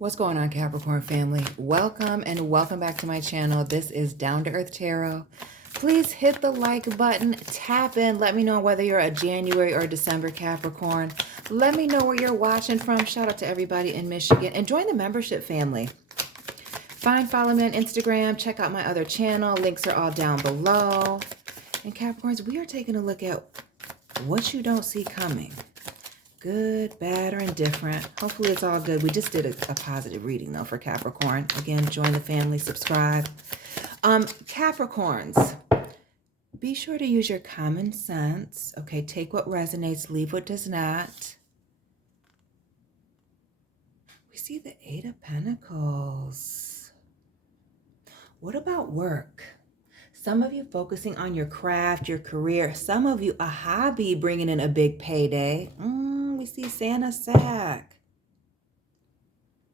What's going on, Capricorn family? Welcome and welcome back to my channel. This is Down to Earth Tarot. Please hit the like button, tap in, let me know whether you're a January or December Capricorn. Let me know where you're watching from. Shout out to everybody in Michigan and join the membership family. Follow me on Instagram, check out my other channel. Links are all down below. And Capricorns, we are taking a look at what you don't see coming. Good, bad, or indifferent. Hopefully it's all good. We just did a positive reading, though, for Capricorn. Again, join the family, subscribe. Capricorns, be sure to use your common sense. Okay, take what resonates, leave what does not. We see the Eight of Pentacles. What about work? Some of you focusing on your craft, your career. Some of you a hobby bringing in a big payday. We see Santa sack.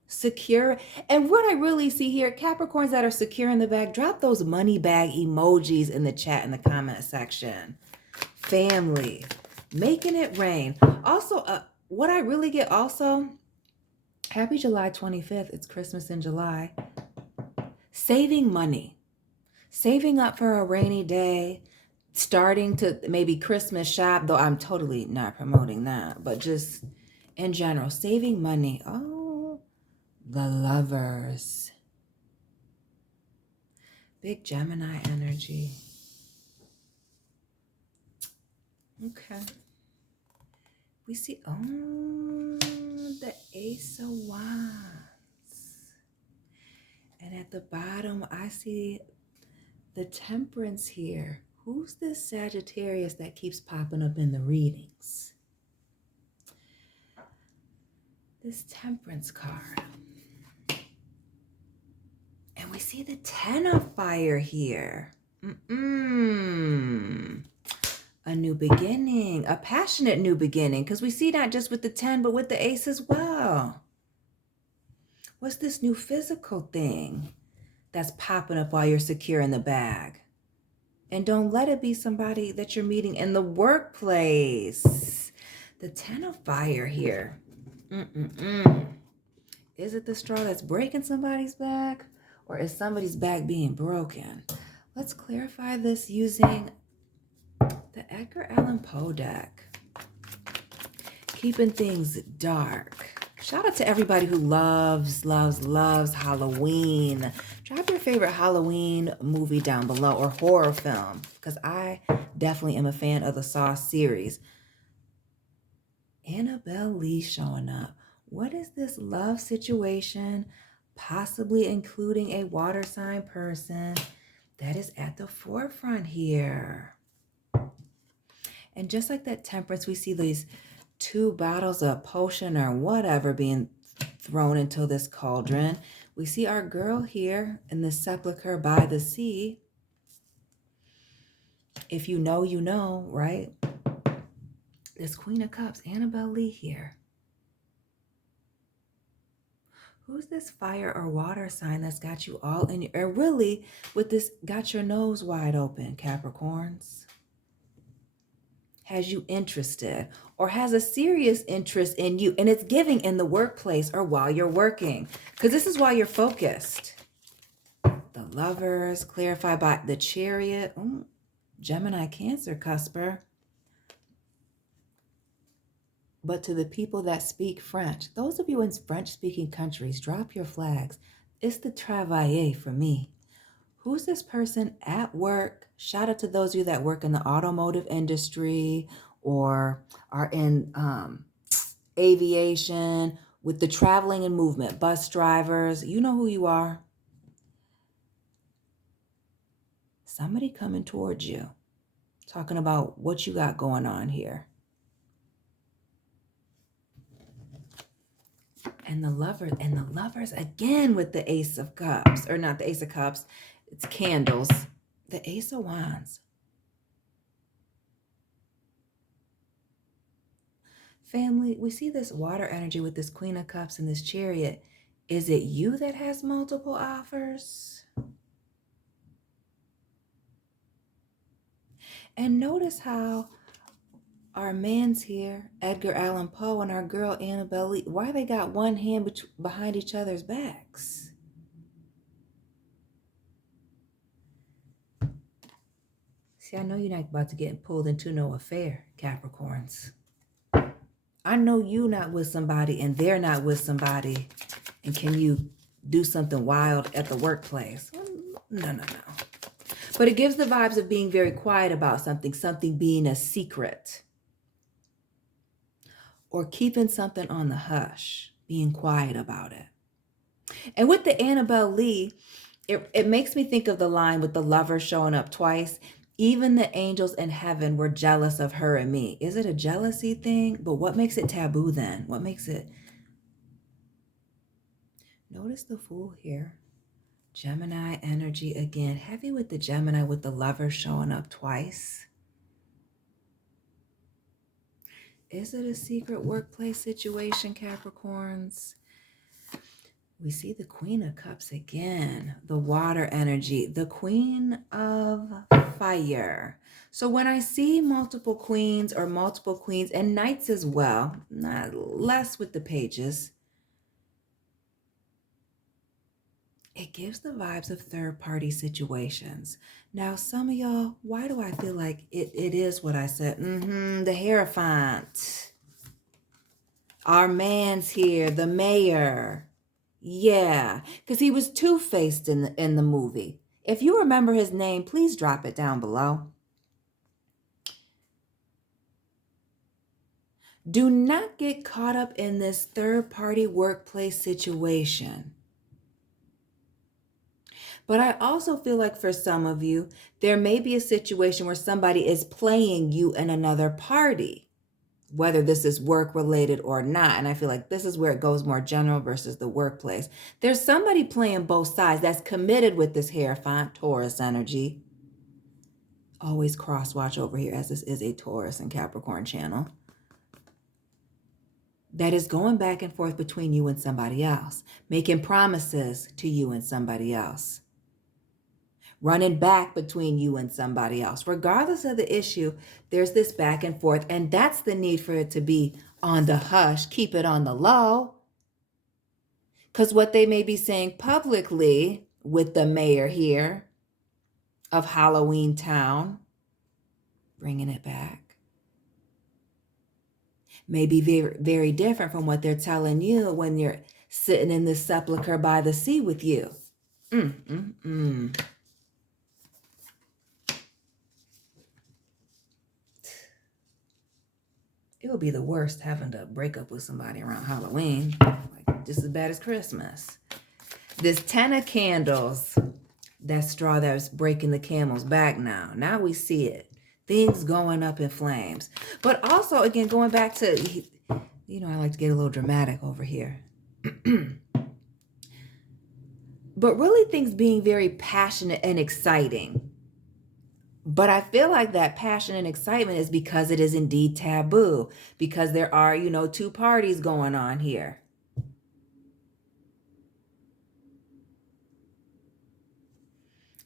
Secure. And what I really see here, Capricorns that are secure in the bag, drop those money bag emojis in the chat in the comment section. Family. Making it rain. Also, what I really get also, happy July 25th. It's Christmas in July. Saving money. Saving up for a rainy day. Starting to maybe Christmas shop, though I'm totally not promoting that, but just in general, saving money. Oh, the Lovers. Big Gemini energy. Okay. We see, the Ace of Wands. And at the bottom, I see the Temperance here. Who's this Sagittarius that keeps popping up in the readings? This Temperance card. And we see the Ten of Fire here. A new beginning, a passionate new beginning, because we see not just with the 10, but with the Ace as well. What's this new physical thing that's popping up while you're secure in the bag? And don't let it be somebody that you're meeting in the workplace. The Ten of Fire here. Is it the straw that's breaking somebody's back? Or is somebody's back being broken? Let's clarify this using the Edgar Allan Poe deck. Keeping things dark. Shout out to everybody who loves Halloween. Drop your favorite Halloween movie down below or horror film, because I definitely am a fan of the Saw series. Annabelle Lee showing up. What is this love situation, possibly including a water sign person, that is at the forefront here? And just like that Temperance, we see these 2 bottles of potion or whatever being thrown into this cauldron. We see our girl here in the sepulcher by the sea. If you know, you know, right? This Queen of Cups, Annabelle Lee here. Who's this fire or water sign that's got you all in your, or really with this, got your nose wide open, Capricorns? Has you interested or has a serious interest in you, and it's giving in the workplace or while you're working, because this is why you're focused. The Lovers, clarified by the Chariot. Gemini, Cancer, cusper. But to the people that speak French, those of you in French-speaking countries, drop your flags. It's the travailler for me. Who's this person at work? Shout out to those of you that work in the automotive industry or are in aviation, with the traveling and movement, bus drivers. You know who you are. Somebody coming towards you, talking about what you got going on here. And the lovers again with the Ace of Cups, or not the Ace of Cups, it's candles. The Ace of Wands. Family, we see this water energy with this Queen of Cups and this Chariot. Is it you that has multiple offers? And notice how our man's here, Edgar Allan Poe, and our girl Annabelle Lee. Why they got one hand behind each other's backs? See, I know you're not about to get pulled into no affair, Capricorns. I know you not with somebody and they're not with somebody. And can you do something wild at the workplace? No. But it gives the vibes of being very quiet about something being a secret. Or keeping something on the hush, being quiet about it. And with the Annabelle Lee, it makes me think of the line with the lover showing up twice. Even the angels in heaven were jealous of her and me. Is it a jealousy thing? But what makes it taboo then? What makes it? Notice the Fool here. Gemini energy again. Heavy with the Gemini with the lover showing up twice. Is it a secret workplace situation, Capricorns? We see the Queen of Cups again, the water energy, the Queen of Fire. So when I see multiple queens or multiple queens and knights as well, not less with the pages, it gives the vibes of third-party situations. Now, some of y'all, why do I feel like it is what I said? The Hierophant. Our man's here, the mayor. Yeah, because he was two-faced in the movie. If you remember his name, please drop it down below. Do not get caught up in this third-party workplace situation. But I also feel like for some of you, there may be a situation where somebody is playing you in another party, whether this is work related or not. And I feel like this is where it goes more general versus the workplace. There's somebody playing both sides that's committed with this Hierophant, Taurus energy. Always cross watch over here, as this is a Taurus and Capricorn channel. That is going back and forth between you and somebody else, making promises to you and somebody else, running back between you and somebody else. Regardless of the issue, there's this back and forth, and that's the need for it to be on the hush, keep it on the low. Because what they may be saying publicly with the mayor here of Halloween Town, bringing it back, may be very, very different from what they're telling you when you're sitting in this sepulcher by the sea with you. It would be the worst having to break up with somebody around Halloween. Like, just as bad as Christmas. This 10 of candles, that straw that was breaking the camel's back now. Now we see it. Things going up in flames. But also, again, going back to, you know, I like to get a little dramatic over here. But really things being very passionate and exciting. But I feel like that passion and excitement is because it is indeed taboo. Because there are, you know, two parties going on here.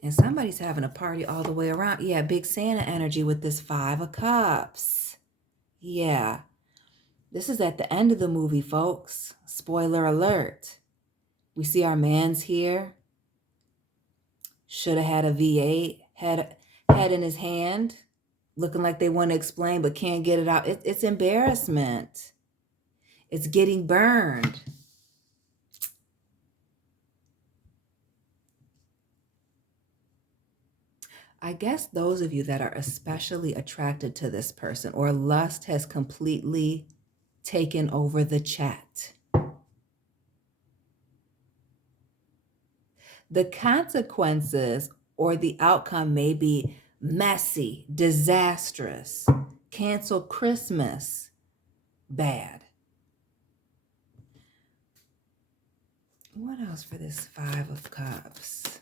And somebody's having a party all the way around. Yeah, big Santa energy with this 5 of Cups. Yeah. This is at the end of the movie, folks. Spoiler alert. We see our man's here. Should have had a V8. Had in his hand. Looking like they want to explain but can't get it out. It's embarrassment. It's getting burned. I guess those of you that are especially attracted to this person, or lust has completely taken over the chat. The consequences or the outcome may be messy, disastrous, cancel Christmas, bad. What else for this 5 of Cups?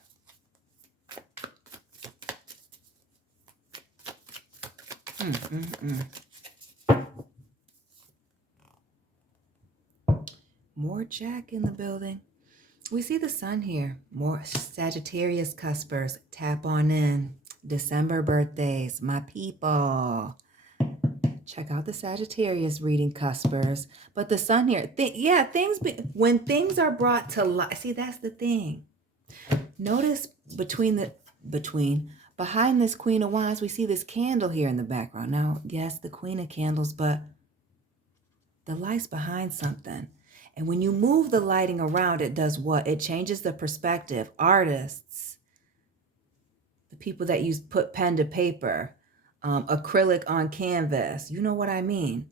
More Jack in the building. We see the sun here. More Sagittarius cuspers. Tap on in. December birthdays. My people. Check out the Sagittarius reading, cuspers. But the sun here, when things are brought to light, see, that's the thing. Notice behind this Queen of Wands, we see this candle here in the background. Now, yes, the Queen of Candles, but the light's behind something. And when you move the lighting around, it does what? It changes the perspective. Artists, the people that put pen to paper, acrylic on canvas, you know what I mean?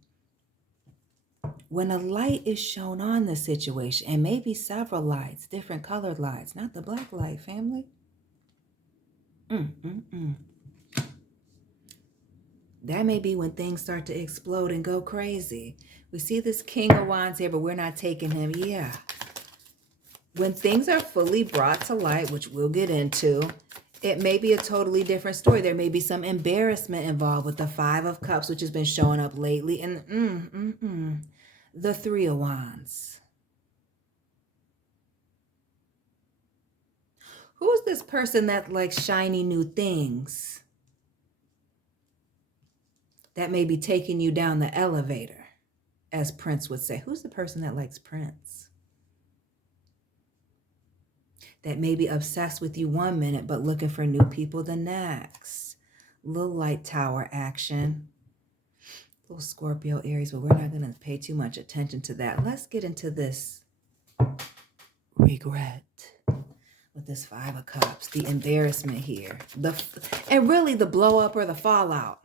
When a light is shown on the situation, and maybe several lights, different colored lights, not the black light, family. That may be when things start to explode and go crazy. We see this King of Wands here, but we're not taking him. Yeah. When things are fully brought to light, which we'll get into, it may be a totally different story. There may be some embarrassment involved with the Five of Cups, which has been showing up lately, and the Three of Wands. Who is this person that likes shiny new things? That may be taking you down the elevator, as Prince would say. Who's the person that likes Prince? That may be obsessed with you one minute, but looking for new people the next. Little light tower action. Little Scorpio, Aries, but we're not going to pay too much attention to that. Let's get into this regret with this Five of Cups, the embarrassment here, and really the blow up or the fallout.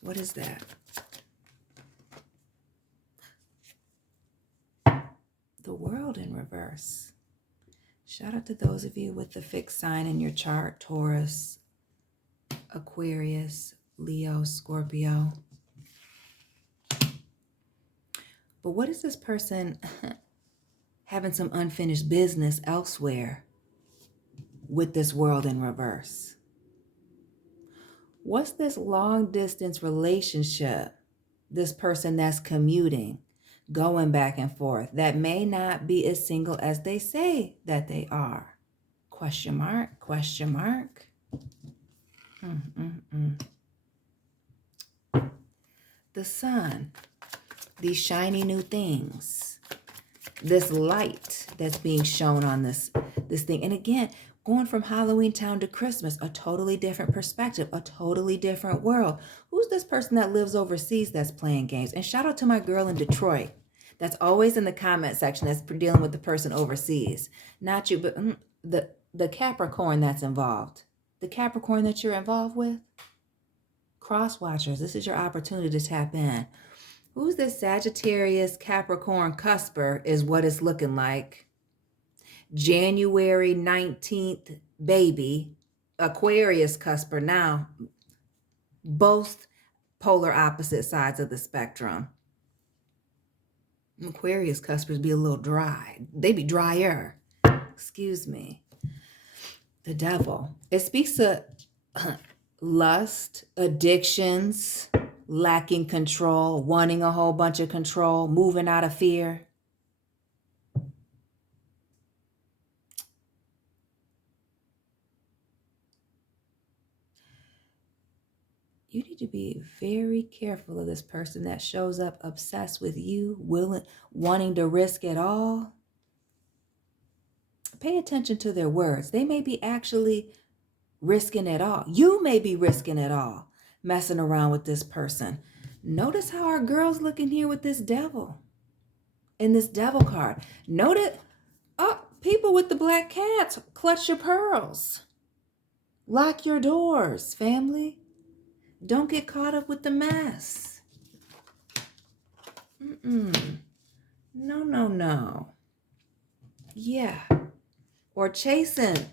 What is that? The World in reverse. Shout out to those of you with the fixed sign in your chart: Taurus, Aquarius, Leo, Scorpio. But what is this person having some unfinished business elsewhere with this World in reverse? What's this long distance relationship? This person that's commuting, going back and forth, that may not be as single as they say that they are. Question mark, question mark. The sun, these shiny new things, this light that's being shown on this thing. And again, going from Halloween Town to Christmas, a totally different perspective, a totally different world. Who's this person that lives overseas that's playing games? And shout out to my girl in Detroit that's always in the comment section that's dealing with the person overseas. Not you, but the Capricorn that's involved. The Capricorn that you're involved with. Cross watchers, this is your opportunity to tap in. Who's this Sagittarius Capricorn cusper is what it's looking like. January 19th baby, Aquarius cusper. Now, both polar opposite sides of the spectrum. Aquarius cuspers be a little dry. They be drier. Excuse me. The devil. It speaks to lust, addictions, lacking control, wanting a whole bunch of control, moving out of fear. You need to be very careful of this person that shows up obsessed with you, wanting to risk it all. Pay attention to their words. They may be actually risking it all. You may be risking it all, messing around with this person. Notice how our girl's looking here with this devil. In this devil card. Notice, people with the black cats, clutch your pearls. Lock your doors, family. Don't get caught up with the mess. No. Yeah. Or chasing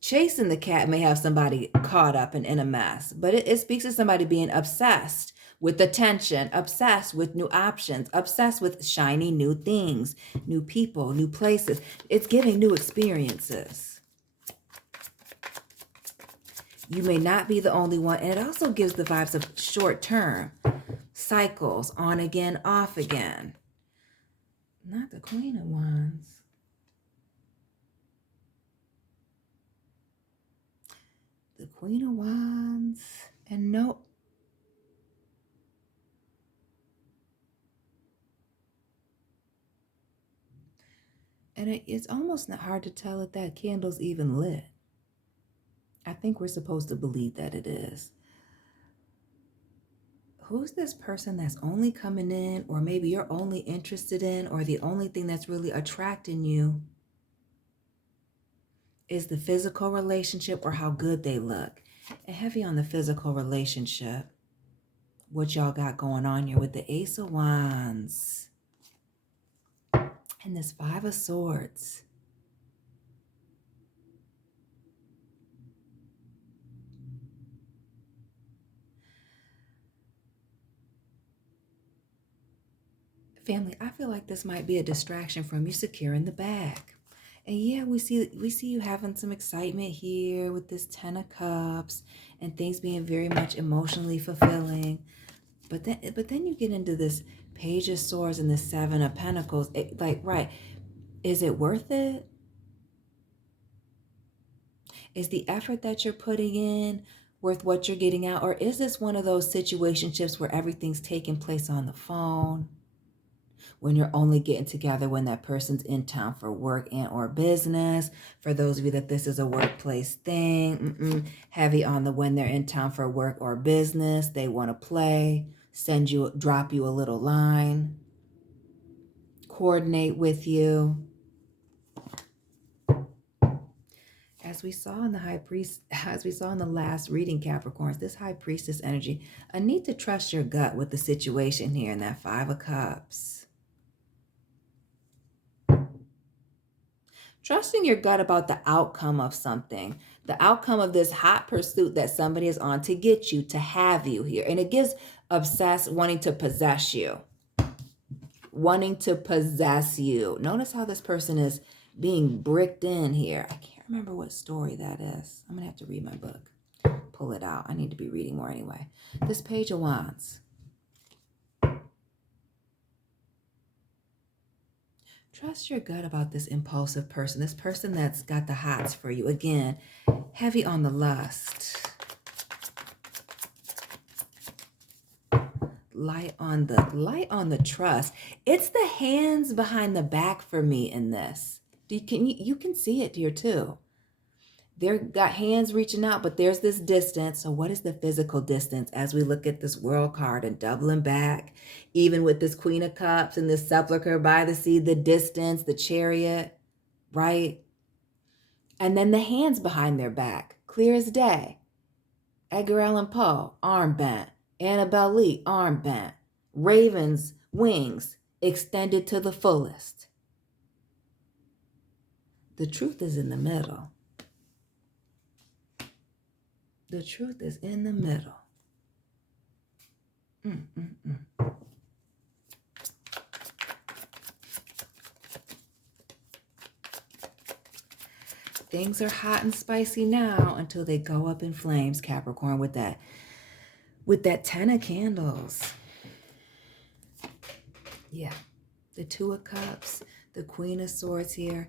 the cat may have somebody caught up and in a mess. But it speaks to somebody being obsessed with attention, obsessed with new options, obsessed with shiny new things, new people, new places. It's giving new experiences. You may not be the only one. And it also gives the vibes of short term cycles, on again, off again. Not the Queen of Wands. Queen of Wands. And no. And it's almost not hard to tell if that candle's even lit. I think we're supposed to believe that it is. Who's this person that's only coming in, or maybe you're only interested in, or the only thing that's really attracting you is the physical relationship or how good they look? And heavy on the physical relationship. What y'all got going on here with the Ace of Wands and this Five of Swords. Family, I feel like this might be a distraction from you securing the bag. And yeah, we see you having some excitement here with this Ten of Cups and things being very much emotionally fulfilling. But then you get into this Page of Swords and the Seven of Pentacles. Right, is it worth it? Is the effort that you're putting in worth what you're getting out? Or is this one of those situationships where everything's taking place on the phone? When you're only getting together when that person's in town for work and or business. For those of you that this is a workplace thing, heavy on the when they're in town for work or business, they want to play, drop you a little line, coordinate with you. As we saw in the High Priest, as we saw in the last reading, Capricorns, this High Priestess energy, a need to trust your gut with the situation here in that Five of Cups. Trusting your gut about the outcome of something, the outcome of this hot pursuit that somebody is on to get you, to have you here. And it gives obsessed, wanting to possess you. Wanting to possess you. Notice how this person is being bricked in here. I can't remember what story that is. I'm going to have to read my book. Pull it out. I need to be reading more anyway. This Page of Wands. Trust your gut about this impulsive person, this person that's got the hots for you. Again, heavy on the lust. Light on the trust. It's the hands behind the back for me in this. You can see it here too. They've got hands reaching out, but there's this distance. So what is the physical distance as we look at this World card and doubling back, even with this Queen of Cups and this Sepulchre by the Sea, the distance, the Chariot, right? And then the hands behind their back, clear as day. Edgar Allan Poe, arm bent. Annabelle Lee, arm bent. Raven's wings extended to the fullest. The truth is in the middle. The truth is in the middle. Things are hot and spicy now until they go up in flames, Capricorn, with that Ten of Candles. Yeah. The Two of Cups, the Queen of Swords here.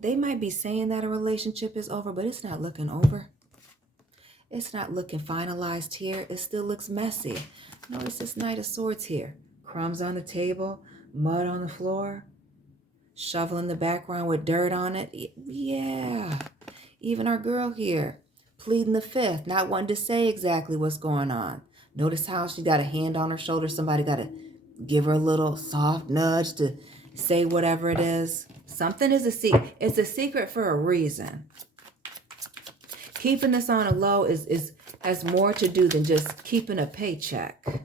They might be saying that a relationship is over, but it's not looking over. It's not looking finalized here. It still looks messy. Notice this Knight of Swords here. Crumbs on the table, mud on the floor, shovel in the background with dirt on it. Yeah. Even our girl here, pleading the fifth, not wanting to say exactly what's going on. Notice how she got a hand on her shoulder. Somebody got to give her a little soft nudge to say whatever it is. Something is a secret. It's a secret for a reason. Keeping this on a low has more to do than just keeping a paycheck.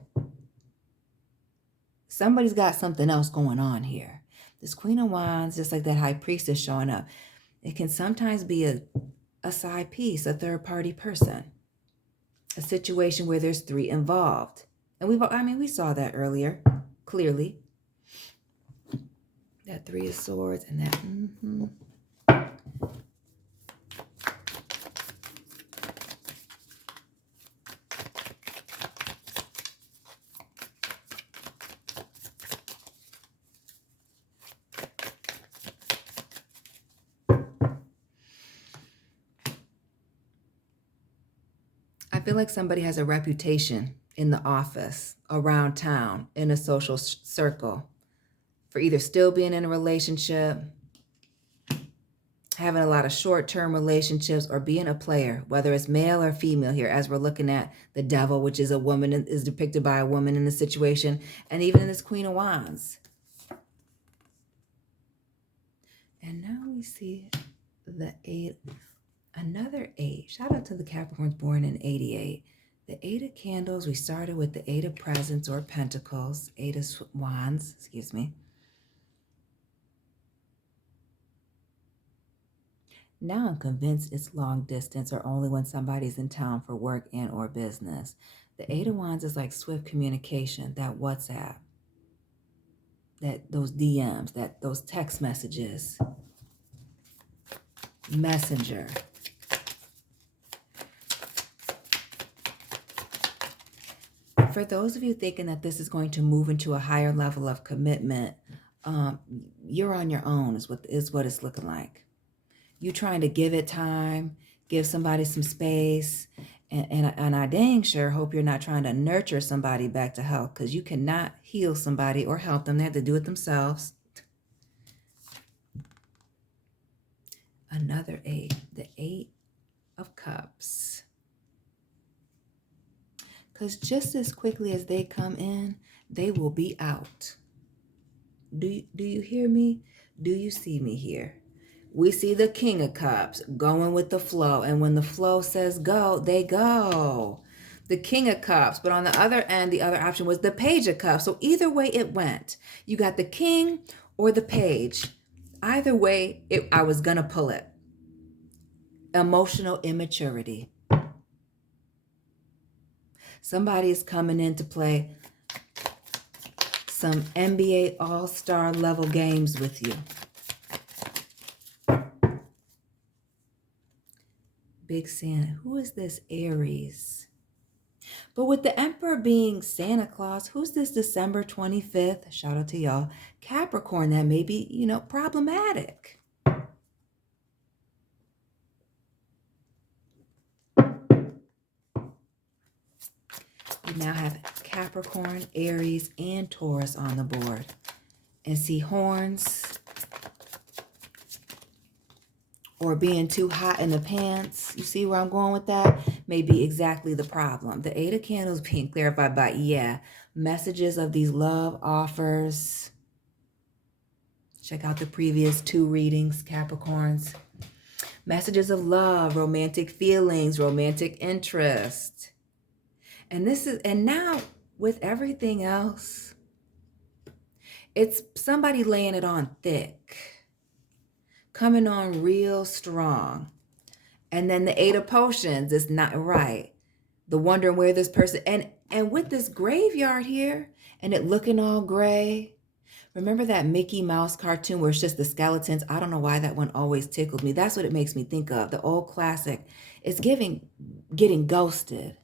Somebody's got something else going on here. This Queen of Wands, just like that High Priestess showing up, it can sometimes be a side piece, a third party person. A situation where there's three involved. And we saw that earlier, clearly. That Three of Swords and that. feel like somebody has a reputation in the office, around town, in a social circle for either still being in a relationship, having a lot of short-term relationships, or being a player, whether it's male or female here, as we're looking at the devil, which is a woman, is depicted by a woman in the situation, and even in this Queen of Wands. And now we see the 8, another 8. Shout out to the Capricorns born in 88. The 8 of Candles, we started with the 8 of Presents or Pentacles, 8 of Wands, excuse me. Now I'm convinced it's long distance or only when somebody's in town for work and or business. The 8 of Wands is like swift communication, that WhatsApp, that those DMs, that those text messages, Messenger. For those of you thinking that this is going to move into a higher level of commitment, you're on your own is what it's looking like. You trying to give it time, give somebody some space, and I dang sure hope you're not trying to nurture somebody back to health, because you cannot heal somebody or help them. They have to do it themselves. Another 8, the 8 of Cups. Because just as quickly as they come in, they will be out. Do you hear me? Do you see me here? We see the King of Cups going with the flow. And when the flow says go, they go. The King of Cups. But on the other end, the other option was the Page of Cups. So either way it went. You got the King or the Page. Either way, I was going to pull it. Emotional immaturity. Somebody is coming in to play some NBA All-Star level games with you. Big Santa. Who is this Aries? But with the Emperor being Santa Claus, who's this December 25th? Shout out to y'all. Capricorn, that may be, problematic. We now have Capricorn, Aries, and Taurus on the board. And see horns or being too hot in the pants. You see where I'm going with that? May be exactly the problem. The 8 of Candles being clarified by, messages of these love offers. Check out the previous 2 readings, Capricorns. Messages of love, romantic feelings, romantic interest. And now with everything else, it's somebody laying it on thick, coming on real strong. And then the 8 of Potions is not right. The wondering where this person, and with this graveyard here, and it looking all gray. Remember that Mickey Mouse cartoon where it's just the skeletons? I don't know why that one always tickles me. That's what it makes me think of. The old classic. It's getting ghosted.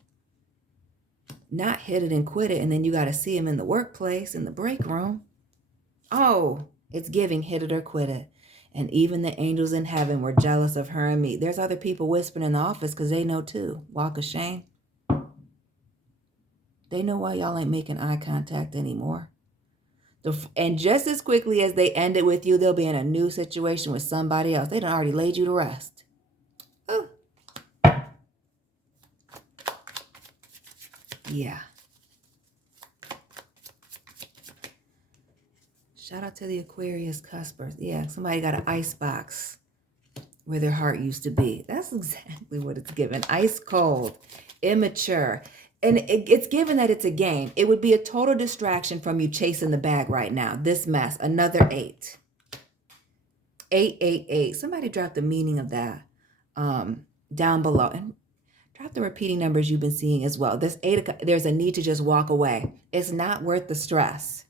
Not hit it and quit it, and then you got to see him in the workplace, in the break room. Oh, it's giving hit it or quit it. And even the angels in heaven were jealous of her and me. There's other people whispering in the office because they know too. Walk of shame. They know why y'all ain't making eye contact anymore. And just as quickly as they end it with you, they'll be in a new situation with somebody else. They done already laid you to rest. Oh. Yeah. Shout out to the Aquarius cuspers. Yeah, somebody got an ice box where their heart used to be. That's exactly what it's given. Ice cold, immature. And it's given that it's a game. It would be a total distraction from you chasing the bag right now. This mess. Another 8. 888. Somebody drop the meaning of that down below. And drop the repeating numbers you've been seeing as well. This 8, there's a need to just walk away. It's not worth the stress.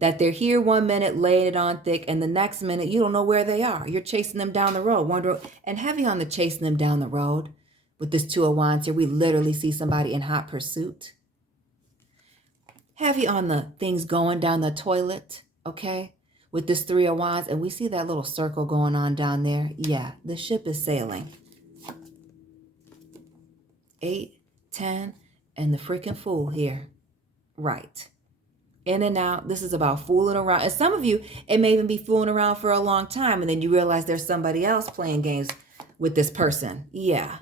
That they're here 1 minute, laying it on thick, and the next minute, you don't know where they are. You're chasing them down the road. And heavy on the chasing them down the road. With this 2 of Wands here, we literally see somebody in hot pursuit. Heavy on the things going down the toilet, okay? With this 3 of Wands, and we see that little circle going on down there. Yeah, the ship is sailing. 8, 10, and the freaking Fool here. Right. In and out. This is about fooling around. And some of you, it may even be fooling around for a long time, and then you realize there's somebody else playing games with this person. Yeah.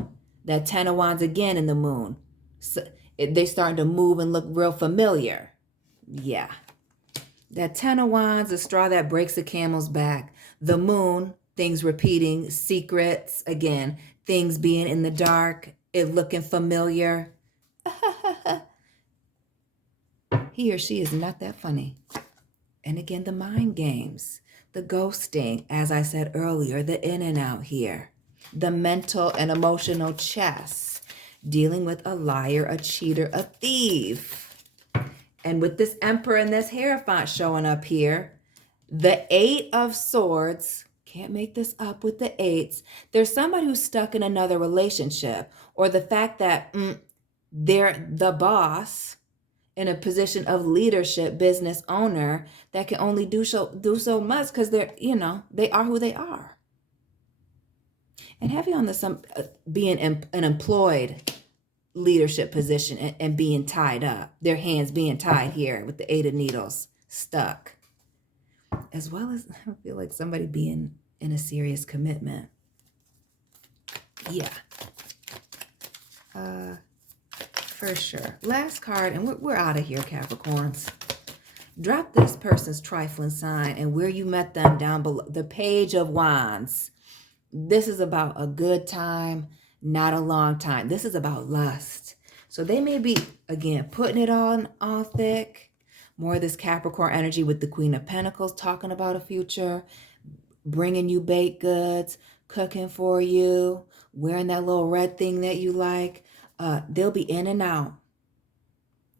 That 10 of Wands again in the Moon. So they starting to move and look real familiar. Yeah. That 10 of Wands, the straw that breaks the camel's back. The Moon, things repeating, secrets, again, things being in the dark, it looking familiar. He or she is not that funny. And again, the mind games, the ghosting, as I said earlier, the in and out here, the mental and emotional chess, dealing with a liar, a cheater, a thief. And with this Emperor and this Hierophant showing up here, the 8 of Swords, can't make this up with the 8s. There's somebody who's stuck in another relationship, or the fact that they're the boss in a position of leadership, business owner, that can only do so much because they're, they are who they are. And heavy on being an employed leadership position and being tied up, their hands being tied here with the 8 of Needles, stuck. As well as, I feel like somebody being in a serious commitment. Yeah. For sure. Last card, and we're out of here, Capricorns. Drop this person's trifling sign and where you met them down below. The Page of Wands. This is about a good time, not a long time. This is about lust. So they may be, again, putting it on all thick. More of this Capricorn energy with the Queen of Pentacles, talking about a future, bringing you baked goods, cooking for you, wearing that little red thing that you like. They'll be in and out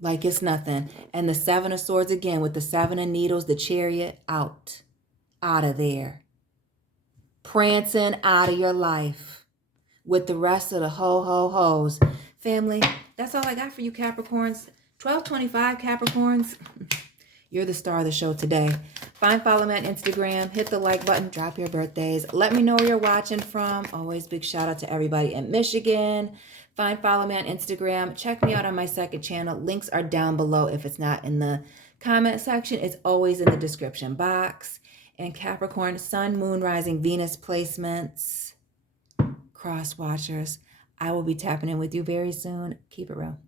like it's nothing. And the 7 of Swords again with the 7 of Needles, the Chariot, out of there. Prancing out of your life with the rest of the ho-ho-hos. Family, that's all I got for you, Capricorns. 1225 Capricorns. You're the star of the show today. Follow me on Instagram. Hit the like button. Drop your birthdays. Let me know where you're watching from. Always big shout out to everybody in Michigan. Follow me on Instagram. Check me out on my second channel. Links are down below. If it's not in the comment section, it's always in the description box. And Capricorn, Sun, Moon, Rising, Venus placements, cross watchers. I will be tapping in with you very soon. Keep it real.